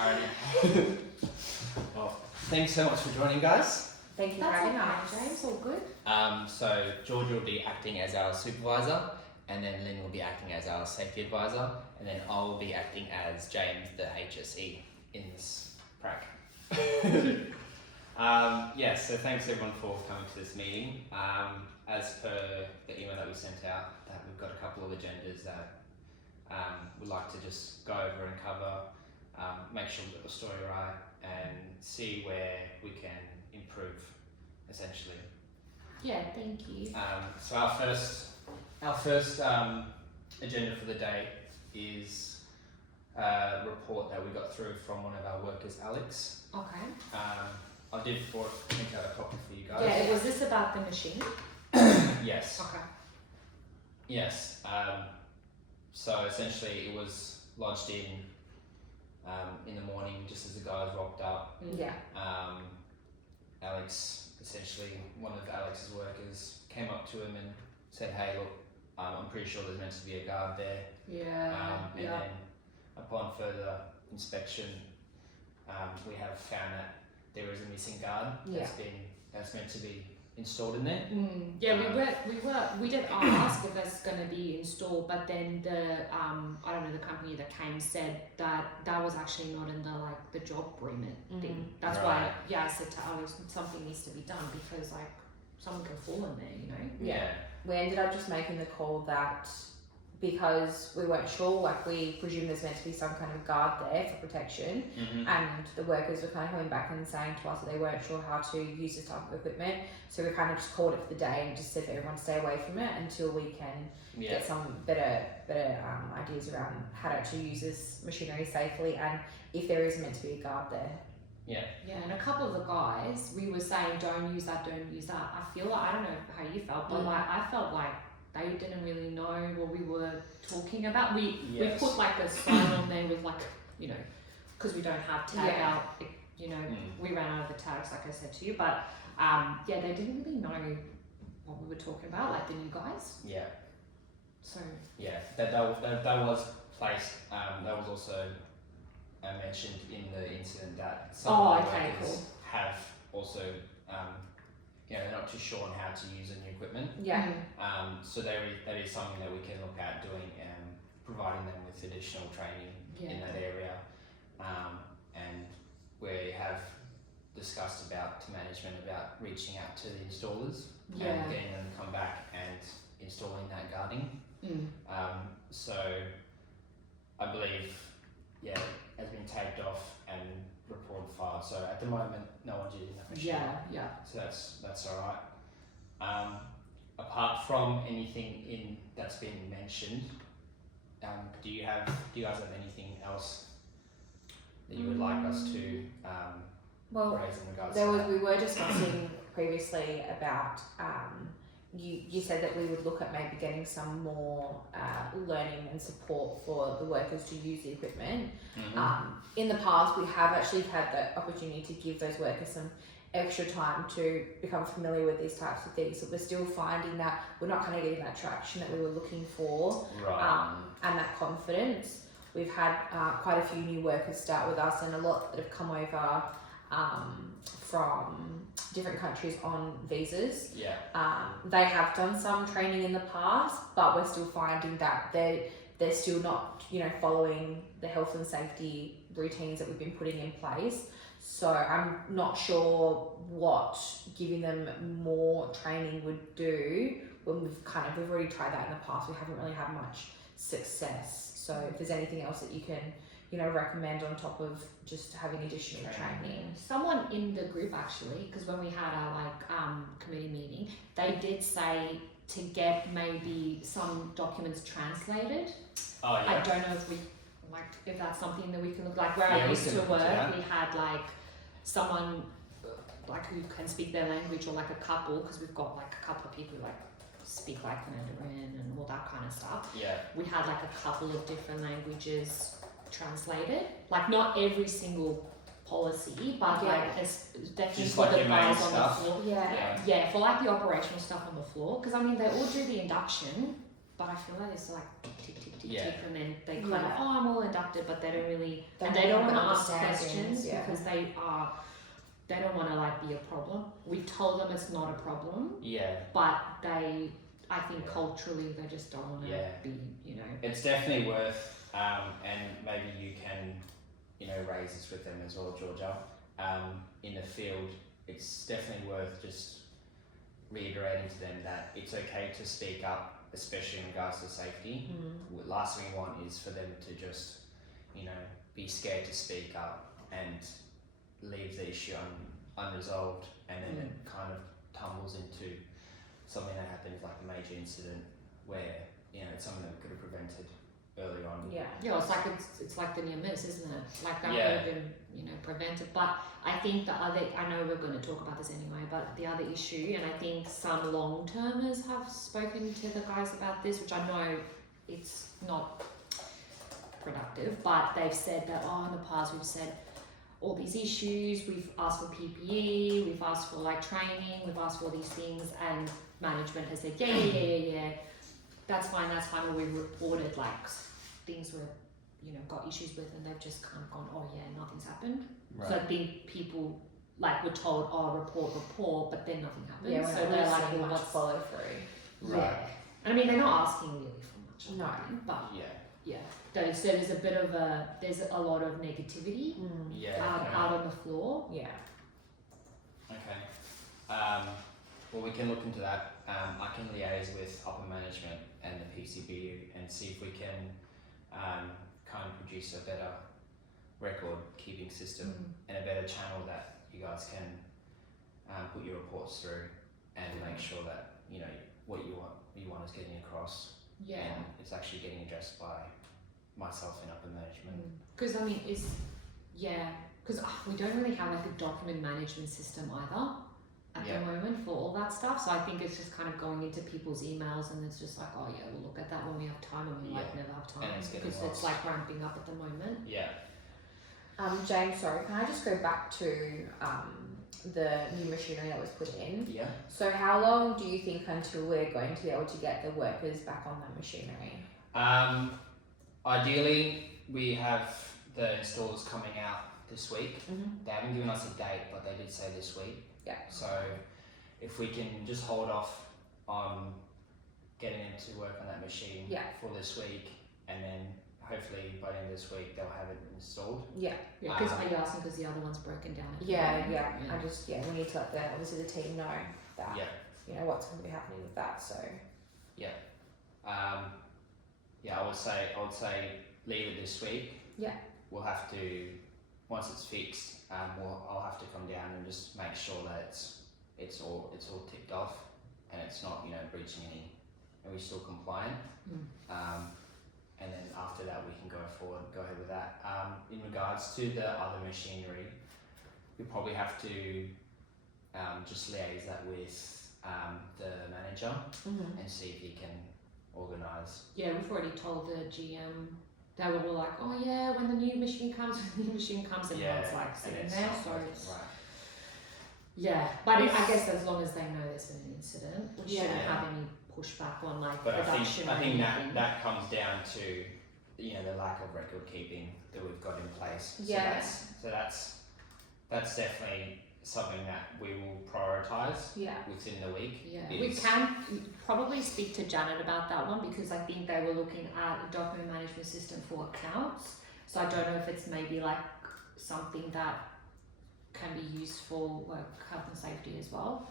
Alrighty. Well, thanks so much for joining, guys. Thank you for having us, James. All good. So Georgia will be acting as our supervisor, and then Lynn will be acting as our safety advisor, and then I'll be acting as James, the HSE, in this prank. So thanks everyone for coming to this meeting. As per the email that we sent out, that we've got a couple of agendas that we'd like to just go over and cover, make sure we got the story right, and see where we can improve, essentially. Yeah, thank you. So our first agenda for the day is a report that we got through from one of our workers, Alex. Okay. I did print out a copy for you guys. Yeah, was this about the machine? Yes. Okay. Yes. So essentially, it was lodged in the morning, just as the guys rocked up. Yeah. Alex, essentially, one of Alex's workers came up to him and said, "Hey, look, I'm pretty sure there's meant to be a guard there." Yeah. And then, upon further inspection, we have found that there is a missing guard that's meant to be installed in there. Yeah, we did ask if that's going to be installed, but then the the company that came said that was actually not in the job agreement thing. That's why I said to Alex, something needs to be done because someone can fall in there, you know. Yeah. We ended up just making the call that because we weren't sure, we presumed there's meant to be some kind of guard there for protection, and the workers were kind of coming back and saying to us that they weren't sure how to use this type of equipment, so we kind of just called it for the day and just said for everyone to stay away from it until we can get some better ideas around how to actually use this machinery safely and if there is meant to be a guard there. Yeah, and a couple of the guys, we were saying don't use that. I feel I don't know how you felt, but I felt like they didn't really know what we were talking about. We put a sign on there with because we don't have tag out, we ran out of the tags like I said to you, but they didn't really know what we were talking about, the new guys. Yeah. So that was placed. That was also mentioned in the incident that some of the workers have also they're not too sure on how to use the new equipment. Yeah. So that is something that we can look at doing, providing them with additional training in that area. And we have discussed to management about reaching out to the installers and getting them to come back and installing that guarding. So I believe, has been taped off and report filed. So at the moment, no one's using that machine. Yeah. So that's all right. Apart from anything that's been mentioned, do you guys have anything else that you would like us to raise in regards to that? We were discussing previously about you said that we would look at maybe getting some more learning and support for the workers to use the equipment. In the past, we have actually had the opportunity to give those workers some extra time to become familiar with these types of things. So we're still finding that we're not kind of getting that traction that we were looking for, and that confidence. We've had quite a few new workers start with us, and a lot that have come over from different countries on visas. They have done some training in the past, but we're still finding that they're still not following the health and safety routines that we've been putting in place. So I'm not sure what giving them more training would do when we've already tried that in the past. We haven't really had much success. So if there's anything else that you can recommend on top of just having additional training. Someone in the group actually, because when we had our committee meeting, they did say to get maybe some documents translated. I don't know if if that's something that we can look where I used to work. We had someone who can speak their language, or a couple, because we've got a couple of people who speak Mandarin and all that kind of stuff. We had a couple of different languages translated, not every single policy, but it's definitely just for the your guys main on stuff. the floor. For the operational stuff on the floor, because they all do the induction, But I feel like it's like tick, tick, tick, Yeah. tick, and then they kind of, oh, I'm all inducted, but they don't really, They and they don't want to ask understand questions things, yeah. because they don't want to like be a problem. We've told them it's not a problem, Yeah. but I think Yeah. culturally they just don't want to Yeah. be, you know. It's definitely worth, and maybe you can, raise this with them as well, Georgia. In the field, it's definitely worth just reiterating to them that it's okay to speak up, especially in regards to safety. The last thing we want is for them to just, be scared to speak up and leave the issue unresolved, and then it kind of tumbles into something that happens like a major incident where it's something that we could have prevented early on. Yeah. Yeah, it's like the near miss, isn't it? Like that Yeah. would have been, prevented. But I think I know we're going to talk about this anyway, but the other issue, and I think some long-termers have spoken to the guys about this, which I know it's not productive, but they've said that, in the past we've said all these issues, we've asked for PPE, we've asked for like training, we've asked for all these things, and management has said, yeah, that's fine, and we reported like things were, got issues with, and they've just kind of gone, oh yeah, nothing's happened. Right. So I think people like were told, report, but then nothing happened. Yeah, so they're like, well, much what's follow through. Right. Yeah. And I mean, they're not asking really for much. No. But Yeah. so there's a bit of there's a lot of negativity Yeah. out on the floor. Yeah. Okay. Well, we can look into that. I can liaise with upper management and the PCB and see if we can kind of produce a better record keeping system and a better channel that you guys can put your reports through and make sure that what you want is getting across. Yeah. And it's actually getting addressed by myself and upper management. Because I mean, because we don't really have like a document management system either at the moment for all that stuff. So I think it's just kind of going into people's emails, and it's just like, oh yeah, we'll look at that when we have time, and we like never have time because it's like ramping up at the moment. Yeah. James, sorry, can I just go back to the new machinery that was put in? Yeah. So how long do you think until we're going to be able to get the workers back on that machinery? Ideally, we have the installers coming out this week. They haven't given us a date, but they did say this week. Yeah. So if we can just hold off on getting them to work on that machine for this week, and then hopefully by the end of this week they'll have it installed. Yeah. Yeah. Because are you asking because the other one's broken down? Yeah. I just we need to let the team know that what's going to be happening with that. So I would say leave it this week. Yeah. We'll have to, once it's fixed, I'll have to come down and just make sure that it's all ticked off and it's not breaching any, and we're still compliant. And then after that we can go ahead with that. In regards to the other machinery, we probably have to just liaise that with the manager and see if he can organise. Yeah, we've already told the GM. They were all like, oh yeah, when the new machine comes, and it's like sitting there. So but I guess as long as they know there's been an incident, we shouldn't have any pushback on like production. I think that comes down to the lack of record keeping that we've got in place. Yeah. So that's definitely something that we will prioritise within the week. Yeah, we can probably speak to Janet about that one, because I think they were looking at a document management system for accounts. So I don't know if it's maybe like something that can be used for like health and safety as well.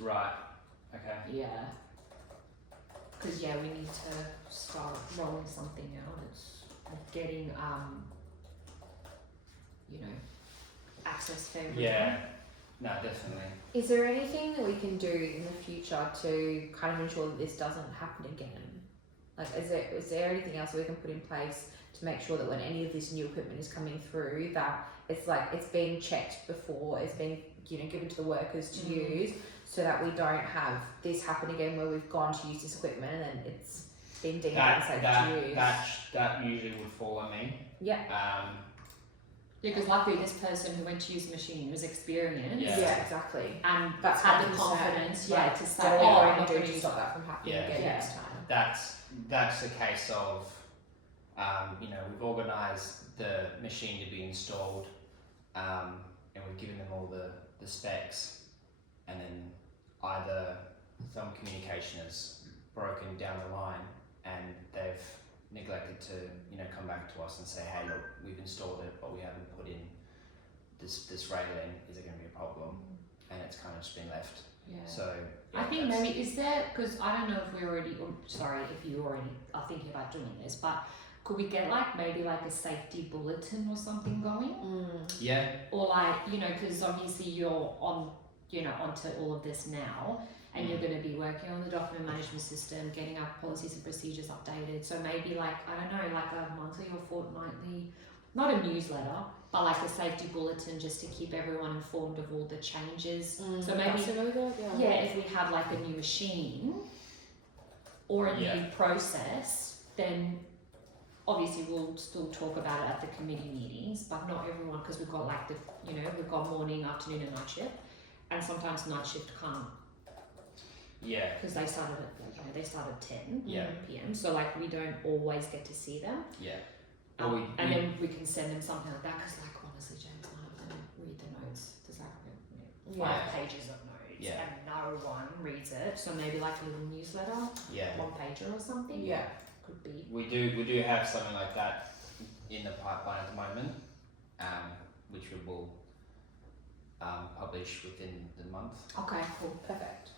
Right. Okay. Yeah. Because we need to start rolling something out. It's getting access to everything. Yeah. No, definitely. Is there anything that we can do in the future to kind of ensure that this doesn't happen again? Like, is there anything else we can put in place to make sure that when any of this new equipment is coming through, that it's being checked before it's being given to the workers to use, so that we don't have this happen again where we've gone to use this equipment and then it's been deemed unsafe to use? That usually would fall on me. Yeah. Because luckily this person who went to use the machine was experienced. Yeah, exactly. And that's had the confidence, to say, I'm I'm not going going to to stop that from happening again next time. that's a case of, you know, we've organised the machine to be installed, and we've given them all the specs, and then either some communication has broken down the line and they've neglected to, you know, come back to us and say, hey, look, we've installed it, but we haven't put in this railing. Is it going to be a problem? And it's kind of just been left. Yeah. So I think maybe is there, because I don't know if we already, or sorry if you already are thinking about doing this, but could we get like maybe like a safety bulletin or something going? Yeah. Or like, you know, because obviously you're on, you know, onto all of this now, and you're going to be working on the document management system, getting our policies and procedures updated. So maybe like, I don't know, like a monthly or fortnightly, not a newsletter, but like a safety bulletin just to keep everyone informed of all the changes. So maybe, if we have like a new machine or a new process, then obviously we'll still talk about it at the committee meetings, but not everyone, because we've got like the, you know, we've got morning, afternoon and night shift, and sometimes night shift can't. Yeah. Because they started at, you know, they start at 10 p.m. So like we don't always get to see them. Yeah. And then we can send them something like that, because like honestly, James, none of them read the notes. There's like 5 pages of notes, and no one reads it. So maybe like a little newsletter, 1 pager or something. Yeah, could be. We do have something like that in the pipeline at the moment, which we will publish within the month. Okay, cool, perfect.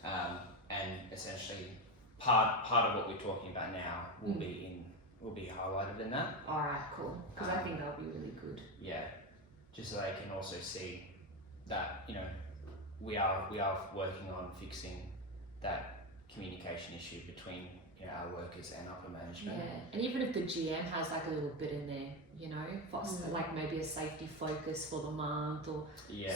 And essentially, part of what we're talking about now will be highlighted in that. All right, cool. Because I think that'll be really good. Yeah, just so they can also see that, you know, we are working on fixing that communication issue between, you know, our workers and upper management. Yeah, and even if the GM has like a little bit in there, you know, like maybe a safety focus for the month or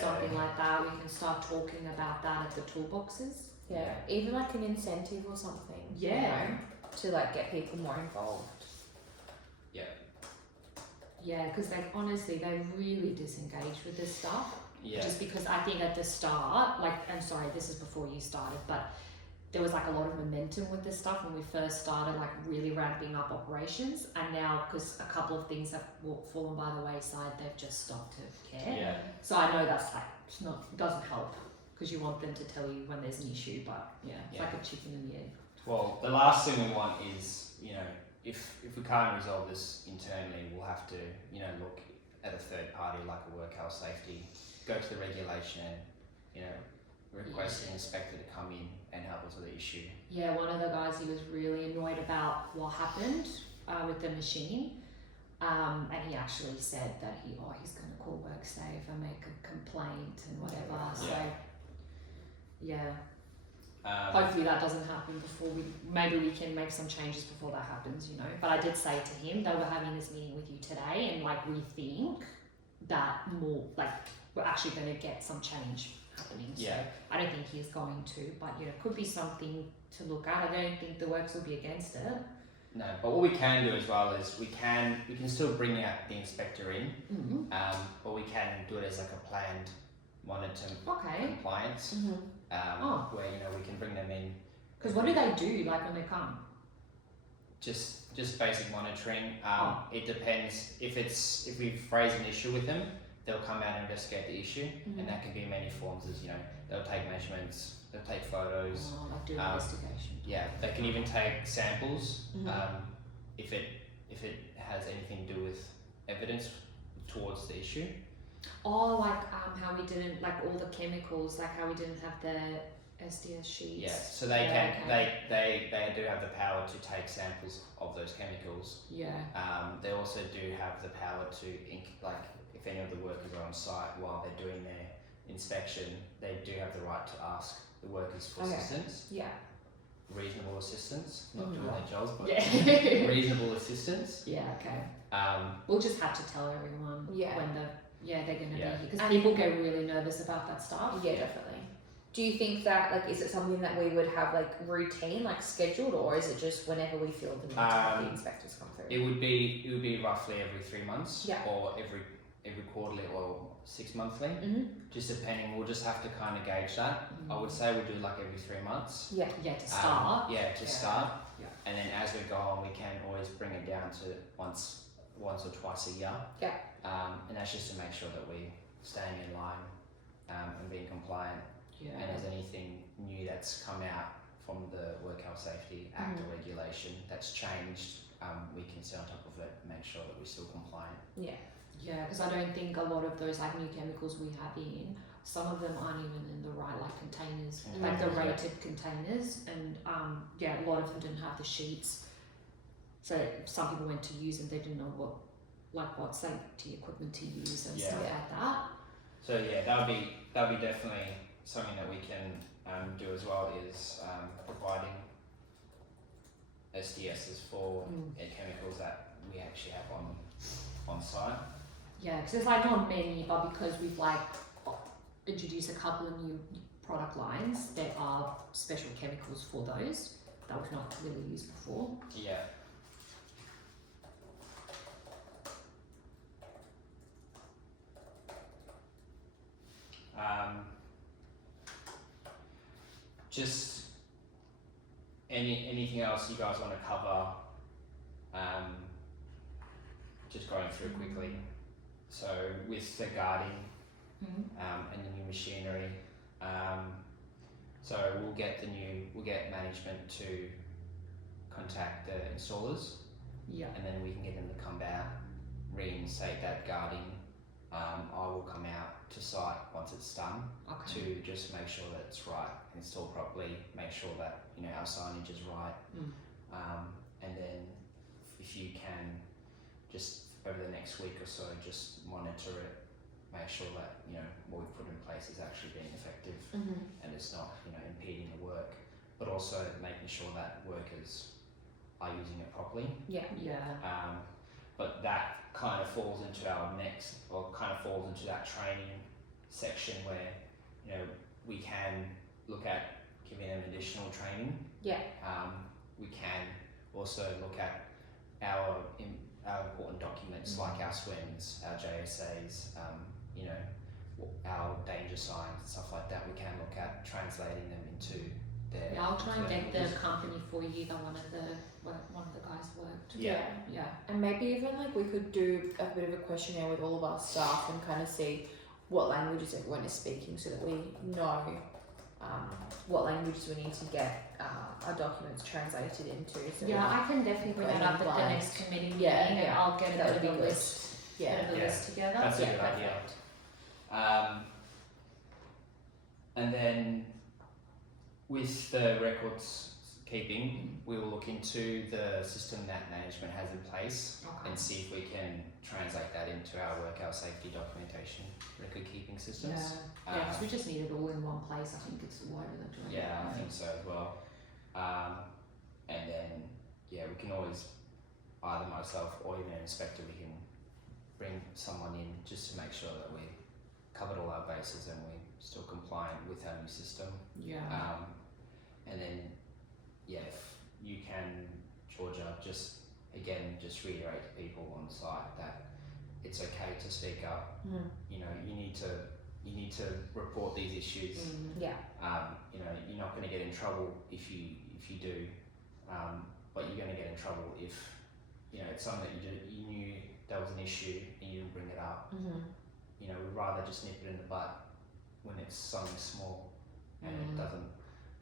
something like that, we can start talking about that at the toolboxes. Yeah, even like an incentive or something. Yeah. You know, to like get people more involved. Yeah, because they honestly, they really disengage with this stuff. Yeah. Just because I think at the start, like, I'm sorry, this is before you started, but there was like a lot of momentum with this stuff when we first started, like really ramping up operations. And now, because a couple of things have fallen by the wayside, they've just stopped to care. Yeah. So I know that's like, it doesn't help, because you want them to tell you when there's an issue, but it's like a chicken and the egg. Well, the last thing we want is, you know, if we can't resolve this internally, we'll have to, you know, look at a third party like a work health safety, go to the regulation, you know, request an inspector to come in and help us with the issue. Yeah, one of the guys, he was really annoyed about what happened with the machine, and he actually said that he's going to call WorkSafe and make a complaint and whatever. So hopefully that doesn't happen before maybe we can make some changes before that happens, you know. But I did say to him that we're having this meeting with you today, and like we think that more, like we're actually going to get some change happening. So I don't think he's going to, but you know, could be something to look at. I don't think the works will be against it. No, but what we can do as well is we can still bring out the inspector in, but we can do it as like a planned monitoring compliance, where, you know, we can bring them in. Because what do they do like when they come? Just basic monitoring. It depends if we've raised an issue with them, they'll come out and investigate the issue, and that can be in many forms. As you know, they'll take measurements, they'll take photos. Like do investigation. Yeah, they can even take samples if it has anything to do with evidence towards the issue. Like how we didn't, like all the chemicals, like how we didn't have the SDS sheets. Yeah, so they do have the power to take samples of those chemicals. Yeah. They also do have the power to like if any of the workers are on site while they're doing their inspection, they do have the right to ask the workers for assistance. Yeah. Reasonable assistance, not doing their jobs, but reasonable assistance. Yeah. Okay. We'll just have to tell everyone when they're going to be here, because people get really nervous about that stuff. Yeah, definitely. Do you think that, like, is it something that we would have, like, routine, like, scheduled, or is it just whenever we feel the need to have the inspectors come through? It would be roughly every 3 months, or every quarterly or 6 monthly, just depending. We'll just have to kind of gauge that. I would say we'll do like every 3 months. To start. To start. and then as we go on, we can always bring it down to once or twice a year. Yeah. And that's just to make sure that we staying in line and being compliant. Yeah. And there's anything new that's come out from the Work Health Safety Act or regulation that's changed, we can stay on top of it and make sure that we're still compliant. Yeah. Yeah, because I don't think a lot of those like new chemicals we have in, some of them aren't even in the right like containers, like the rated containers, and yeah, a lot of them didn't have the sheets. So some people went to use them, they didn't know what safety equipment to use and stuff like that. So yeah, that would be definitely something that we can do as well, is providing SDSs for chemicals that we actually have on site. Yeah, because there's like not many, but because we've like introduced a couple of new product lines, there are special chemicals for those that we've not really used before. Yeah. Just anything else you guys want to cover? Just going through quickly. So with the guarding and the new machinery, so we'll get management to contact the installers. Yeah. And then we can get them to come out, reinstate that guarding. I will come out to site once it's done to just make sure that it's right, installed properly, make sure that our signage is right, and then if you can just over the next week or so just monitor it, make sure that what we've put in place is actually being effective and it's not impeding the work, but also making sure that workers are using it properly. Yeah. But that kind of falls into that training section where we can look at giving them additional training. Yeah. We can also look at our important documents like our SWIMs, our JSAs, our danger signs and stuff like that. We can look at translating them into their. Yeah, I'll try and get the company for you that one of the guys worked. Yeah. And maybe even like we could do a bit of a questionnaire with all of our staff and kind of see what languages everyone is speaking, so that we know what languages we need to get our documents translated into. So I can definitely bring that up at the next committee meeting, and I'll get a bit of a list. List together. That's a good idea. And then with the records keeping, we will look into the system that management has in place and see if we can translate that into our workout safety documentation record keeping systems. Because we just need it all in one place. I think it's wider than doing. Yeah, I think so as well. And then we can always, either myself or even an inspector, we can bring someone in just to make sure that we covered all our bases and we're still compliant with our new system. And then if you can, Georgia, just reiterate to people on site that it's okay to speak up. You need to report these issues. You're not going to get in trouble if you do, but you're going to get in trouble if it's something that you knew there was an issue and you didn't bring it up. We'd rather just nip it in the butt when it's something small and it doesn't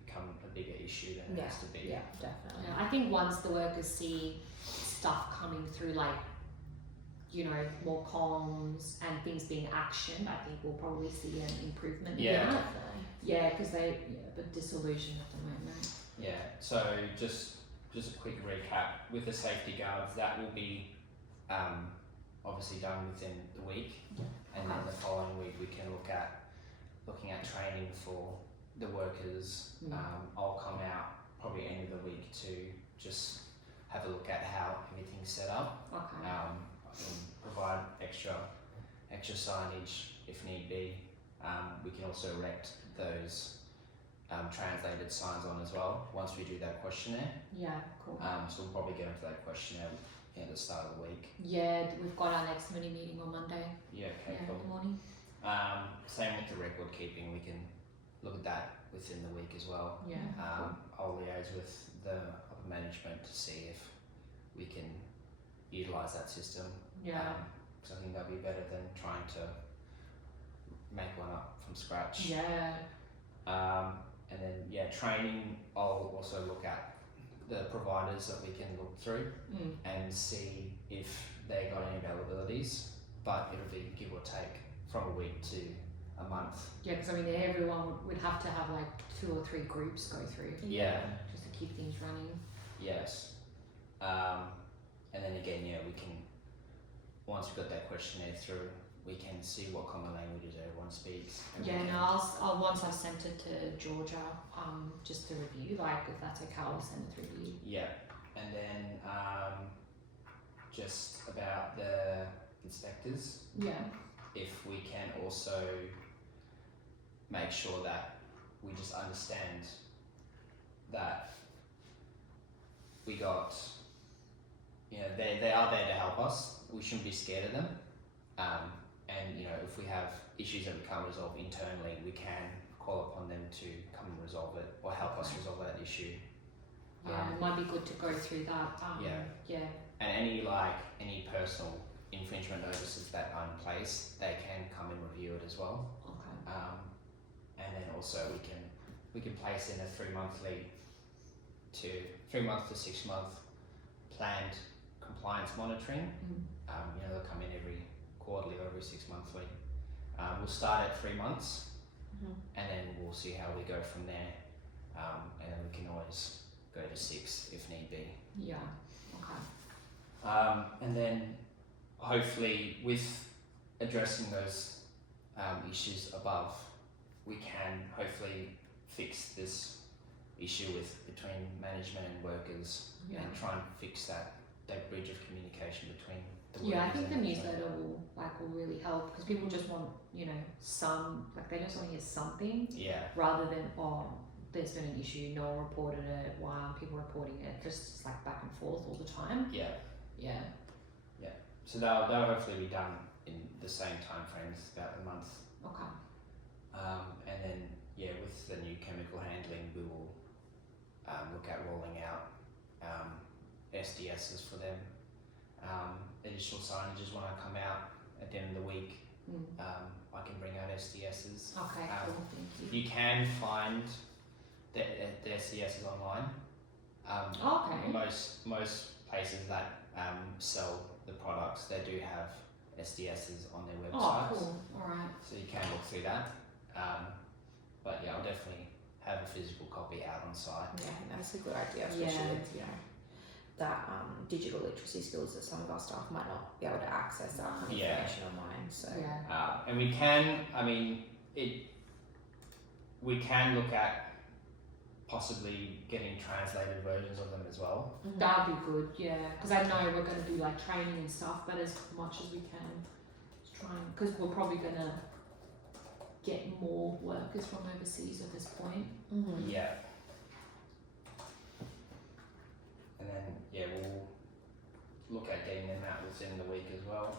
become a bigger issue than it has to be. Yeah, definitely. I think once the workers see stuff coming through, like more comms and things being actioned, I think we'll probably see an improvement in that. Definitely. Yeah, because they but disillusioned at the moment. Yeah. So just a quick recap with the safety guards, that will be obviously done within the week, and then the following week we can looking at training for the workers. I'll come out probably end of the week to just have a look at how everything's set up. And provide extra signage if need be. We can also erect those translated signs on as well once we do that questionnaire. Yeah, cool. So we'll probably get into that questionnaire at the start of the week. Yeah, we've got our next committee meeting on Monday. Yeah, okay, cool. Good morning. Same with the record keeping, we can look at that within the week as well. Yeah. I'll liaise with the upper management to see if we can utilise that system. Yeah. Because I think that'd be better than trying to make one up from scratch. Yeah. And then training. I'll also look at the providers that we can look through and see if they got any availabilities. But it'll be give or take from a week to a month. Yeah, because I mean, everyone would have to have like 2 or 3 groups go through. Yeah. Just to keep things running. Yes. And then again, we can, once we've got that questionnaire through, we can see what common languages everyone speaks. I'll once I've sent it to Georgia, just to review, like if that's okay, I'll send it through to you. Yeah. And then just about the inspectors. Yeah. If we can also make sure that we just understand that we got, they are there to help us. We shouldn't be scared of them. And if we have issues that we can't resolve internally, we can call upon them to come and resolve it or help us resolve that issue. Yeah, it might be good to go through that. Yeah. And any personal infringement notices that are in place, they can come and review it as well. Okay. And then also we can place in a 3 month to 6 month planned compliance monitoring. They'll come in every quarterly or every 6 monthly. We'll start at 3 months, and then we'll see how we go from there. And then we can always go to 6 if need be. Yeah. Okay. And then hopefully with addressing those issues above, we can hopefully fix this issue between management and workers and try and fix that bridge of communication between the workers. Yeah, I think the and newsletter will really help, because people just want, they just want to hear something rather than, there's been an issue, no one reported it, why aren't people reporting it? Just like back and forth all the time. Yeah. So they'll hopefully be done in the same time frames, about a month. Okay. And then with the new chemical handling, we will look at rolling out SDSs for them. Additional signages when I come out at the end of the week. I can bring out SDSs. Okay, cool, thank you. You can find the SDSs online. Okay. Most places that sell the products, they do have SDSs on their websites. Oh, cool. Alright. So you can look through that. But I'll definitely have a physical copy out on site. Yeah, I think that's a good idea, especially with, that digital literacy skills that some of our staff might not be able to access that kind of information online. So and we can, we can look at possibly getting translated versions of them as well. That'd be good, because I know we're going to do like training and stuff, but as much as we can, try because we're probably going to get more workers from overseas at this point. Yeah. And then we'll look at getting them out within the week as well.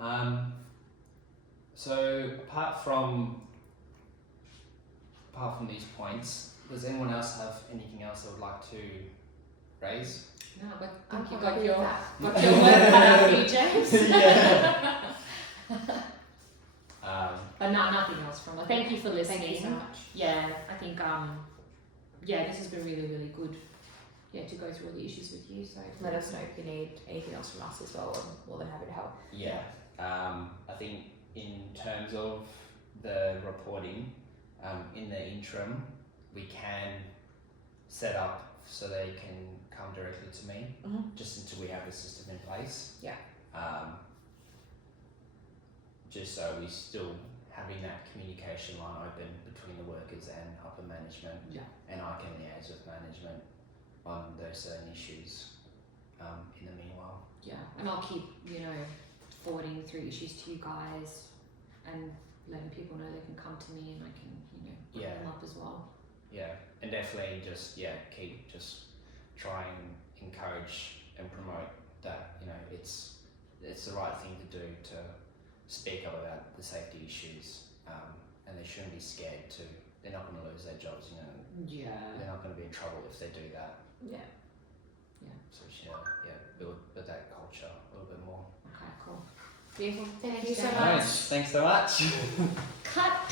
Okay. So apart from these points, does anyone else have anything else they would like to raise? No, but I think you got your work cut out for you, James. But no, nothing else from us. Thank you for listening. Thank you so much. Yeah, I think this has been really, really good. Yeah, to go through all the issues with you. So let us know if you need anything else from us as well. I'm more than happy to help. Yeah. I think in terms of the reporting, in the interim, we can set up so they can come directly to me, just until we have a system in place. Yeah. Just so we still having that communication line open between the workers and upper management. Yeah. And I can liaise with management on those certain issues in the meanwhile. Yeah, and I'll keep, forwarding through issues to you guys and letting people know they can come to me and I can, bring them up as well. Yeah, and definitely just, keep try and encourage and promote that, it's the right thing to do to speak up about the safety issues, and they shouldn't be scared to they're not going to lose their jobs, you know. Yeah. They're not going to be in trouble if they do that. Yeah. So we should, build that culture a little bit more. Okay, cool. Beautiful. Thank you so much. much. Thanks so much. Cut.